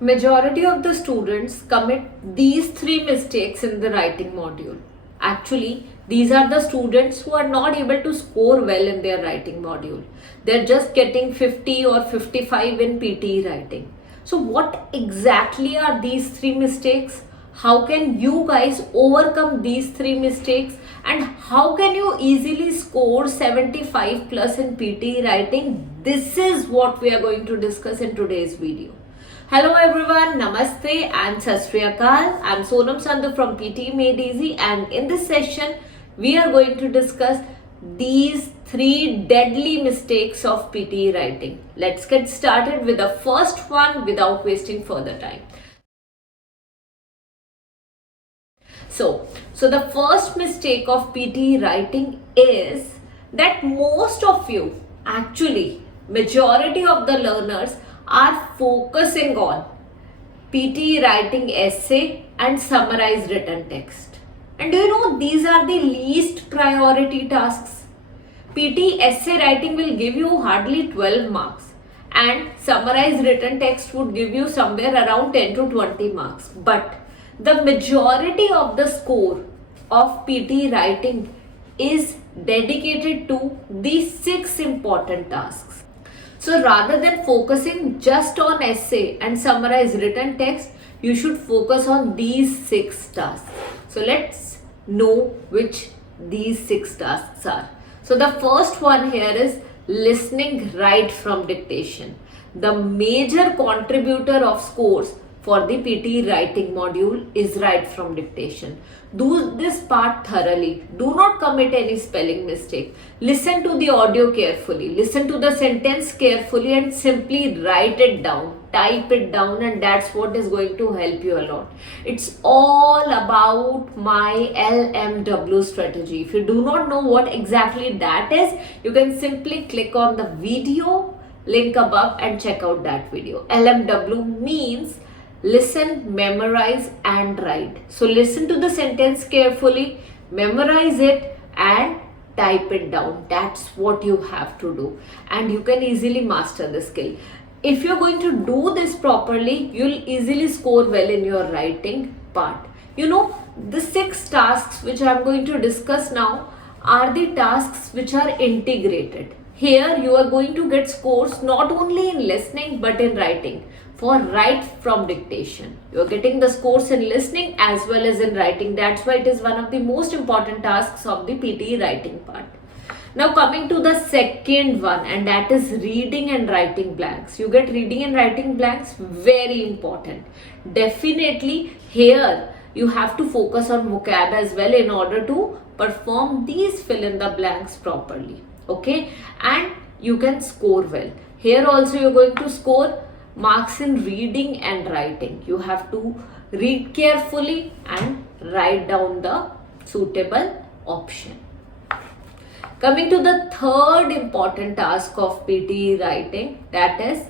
Majority of the students commit these three mistakes in the writing module. Actually, these are the students who are not able to score well in their writing module. They're just getting 50 or 55 in PTE writing. So what exactly are these three mistakes? How can you guys overcome these three mistakes? And how can you easily score 75 plus in PTE writing? This is what we are going to discuss in today's video. Hello everyone, Namaste and Sat Sri Akal. I'm Sonam Sandhu from PTE Made Easy, and in this session we are going to discuss these three deadly mistakes of PTE writing. Let's get started with the first one without wasting further time. So the first mistake of PTE writing is that most of you, actually majority of the learners, are focusing on PTE writing essay and summarized written text. And do you know these are the least priority tasks? PTE essay writing will give you hardly 12 marks and summarized written text would give you somewhere around 10 to 20 marks. But the majority of the score of PTE writing is dedicated to these 6 important tasks. So rather than focusing just on essay and summarize written text, you should focus on these 6 tasks. So let's know which these 6 tasks are. So the first one here is listening right from dictation. The major contributor of scores for the PTE writing module is right from dictation. Do this part thoroughly. Do not commit any spelling mistake. Listen to the audio carefully. Listen to the sentence carefully and simply write it down. Type it down, and that's what is going to help you a lot. It's all about my LMW strategy. If you do not know what exactly that is, you can simply click on the video link above and check out that video. LMW means listen, memorize and write. So listen to the sentence carefully, memorize it and type it down. That's what you have to do, and you can easily master the skill. If you're going to do this properly, you'll easily score well in your writing part. You know, the 6 tasks which I'm going to discuss now are the tasks which are integrated. Here you are going to get scores not only in listening but in writing. For right from dictation, you are getting the scores in listening as well as in writing. That's why it is one of the most important tasks of the PTE writing part. Now coming to the second one, and that is reading and writing blanks. You get reading and writing blanks, very important. Definitely here you have to focus on vocab as well in order to perform these fill in the blanks properly. Okay, and you can score well. Here also you're going to score marks in reading and writing. You have to read carefully and write down the suitable option. Coming to the third important task of PTE writing, that is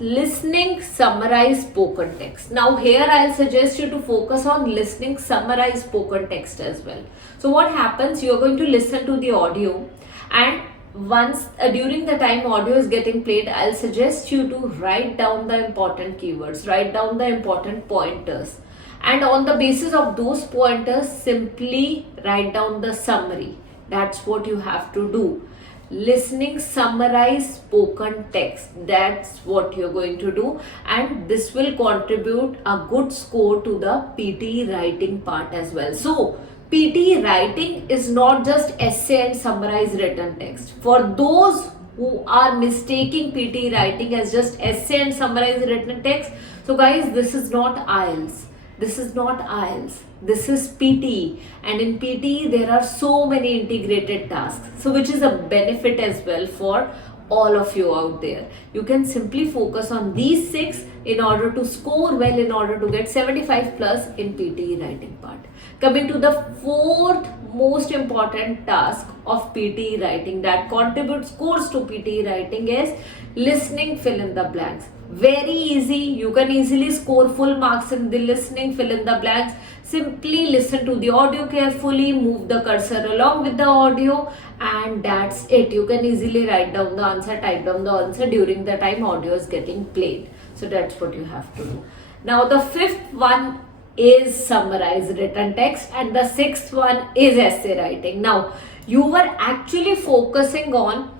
listening, summarize spoken text. Now here I'll suggest you to focus on listening, summarize spoken text as well. So what happens, you're going to listen to the audio, and once during the time audio is getting played, I'll suggest you to write down the important keywords, write down the important pointers, and on the basis of those pointers simply write down the summary. That's what you have to do. Listening, summarize spoken text, that's what you're going to do, and this will contribute a good score to the PTE writing part as well. So PTE writing is not just essay and summarized written text. For those who are mistaking PTE writing as just essay and summarized written text, so guys, this is not IELTS. This is not IELTS. This is PTE, and in PTE there are so many integrated tasks. So which is a benefit as well for all of you out there. You can simply focus on these 6 in order to score well, in order to get 75 plus in PTE writing part. Coming to the fourth most important task of PTE writing that contributes scores to PTE writing is listening, fill in the blanks. Very easy. You can easily score full marks in the listening, fill in the blanks. Simply listen to the audio carefully, move the cursor along with the audio, and that's it. You can easily write down the answer, type down the answer during the time audio is getting played. So that's what you have to do. Now the fifth one is summarized written text and the sixth one is essay writing. Now you were actually focusing on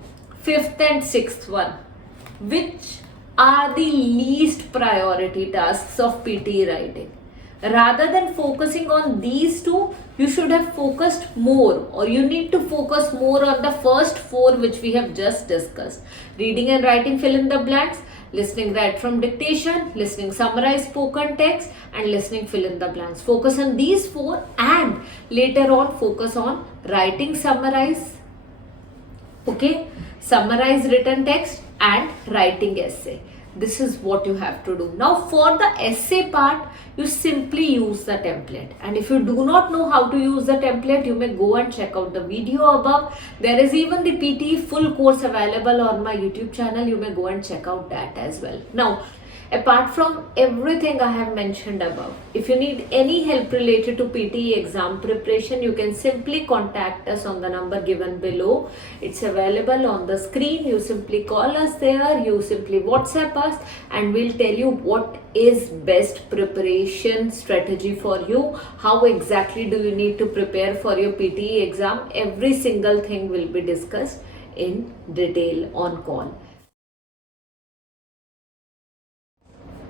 fifth and sixth one, which are the least priority tasks of PTE writing. Rather than focusing on these two, you should have focused more, or you need to focus more on the first four which we have just discussed. Reading and writing fill in the blanks, listening right from dictation, listening summarize spoken text, and listening fill in the blanks. Focus on these four and later on focus on writing summarize, okay, summarize written text and writing essay. This is what you have to do. Now for the essay part, you simply use the template, and if you do not know how to use the template, you may go and check out the video above. There is even the PTE full course available on my YouTube channel. You may go and check out that as well. Now apart from everything I have mentioned above, if you need any help related to PTE exam preparation, you can simply contact us on the number given below. It's available on the screen. You simply call us there, you simply WhatsApp us, and we'll tell you what is best preparation strategy for you. How exactly do you need to prepare for your PTE exam? Every single thing will be discussed in detail on call.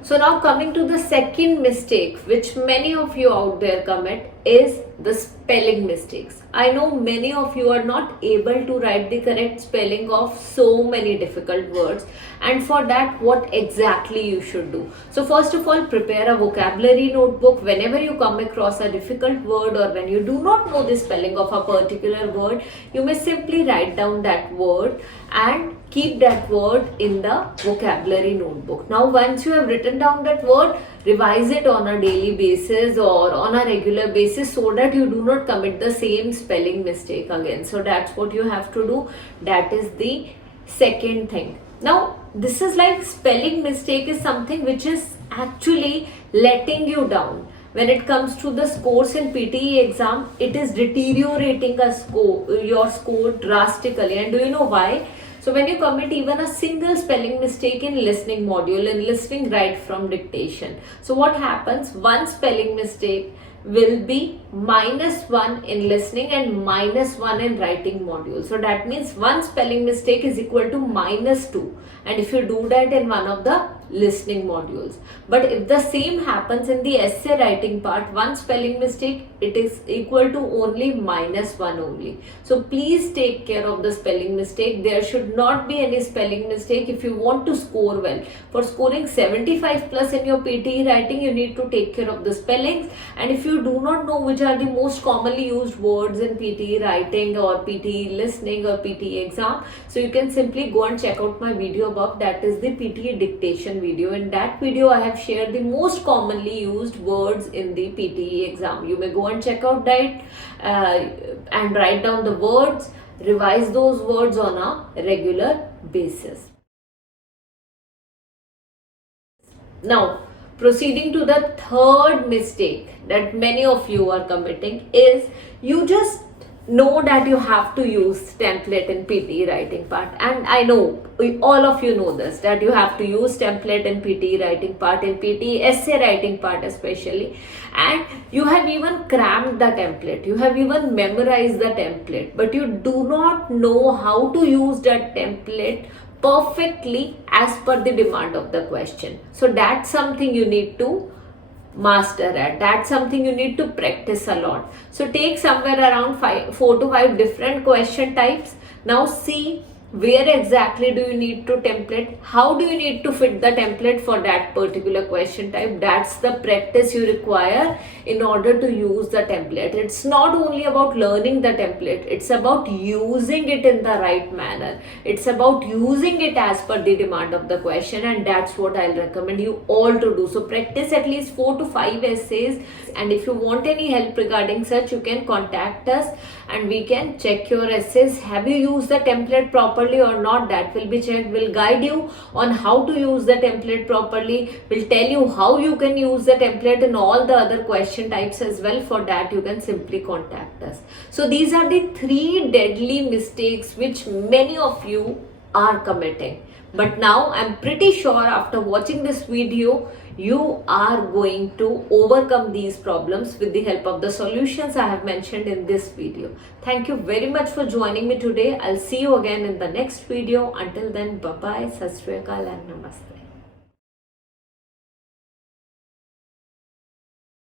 So now coming to the second mistake which many of you out there commit is the spelling mistakes. I know many of you are not able to write the correct spelling of so many difficult words, and for that what exactly you should do. So first of all, prepare a vocabulary notebook. Whenever you come across a difficult word or when you do not know the spelling of a particular word, you may simply write down that word and keep that word in the vocabulary notebook. Now once you have written down that word, revise it on a daily basis or on a regular basis so that you do not commit the same spelling mistake again. So that's what you have to do. That is the second thing. Now this is like spelling mistake is something which is actually letting you down. When it comes to the scores in PTE exam, it is deteriorating your score drastically. And do you know why? So when you commit even a single spelling mistake in listening module, in listening right from dictation, so what happens? One spelling mistake will be -1 in listening and -1 in writing module. So that means one spelling mistake is equal to -2, and if you do that in one of the listening modules. But if the same happens in the essay writing part, one spelling mistake, it is equal to only -1 only. So please take care of the spelling mistake. There should not be any spelling mistake if you want to score well. For scoring 75 plus in your PTE writing, you need to take care of the spellings. And if you do not know which are the most commonly used words in PTE writing or PTE listening or PTE exam, so you can simply go and check out my video above. That is the PTE dictation video. In that video, I have shared the most commonly used words in the PTE exam. You may go and check out that and write down the words, revise those words on a regular basis. Now, proceeding to the third mistake that many of you are committing is you just know that you have to use template in PTE writing part, and I know all of you know this, that you have to use template in PTE writing part, in PTE essay writing part especially, and you have even crammed the template, you have even memorized the template, but you do not know how to use that template perfectly as per the demand of the question. So that's something you need to master at. That's something you need to practice a lot. So take somewhere around 4 to 5 different question types. Now see where exactly do you need to template, how do you need to fit the template for that particular question type. That's the practice you require in order to use the template. It's not only about learning the template, it's about using it in the right manner. It's about using it as per the demand of the question, and that's what I'll recommend you all to do. So practice at least 4 to 5 essays, and if you want any help regarding such, you can contact us and we can check your essays. Have you used the template properly or not? That will be checked. We'll guide you on how to use the template properly. We'll tell you how you can use the template in all the other question types as well. For that, you can simply contact us. So these are the 3 deadly mistakes which many of you are committing. But now I'm pretty sure after watching this video, you are going to overcome these problems with the help of the solutions I have mentioned in this video. Thank you very much for joining me today. I'll see you again in the next video. Until then, bye bye, sat sri akal and namaste.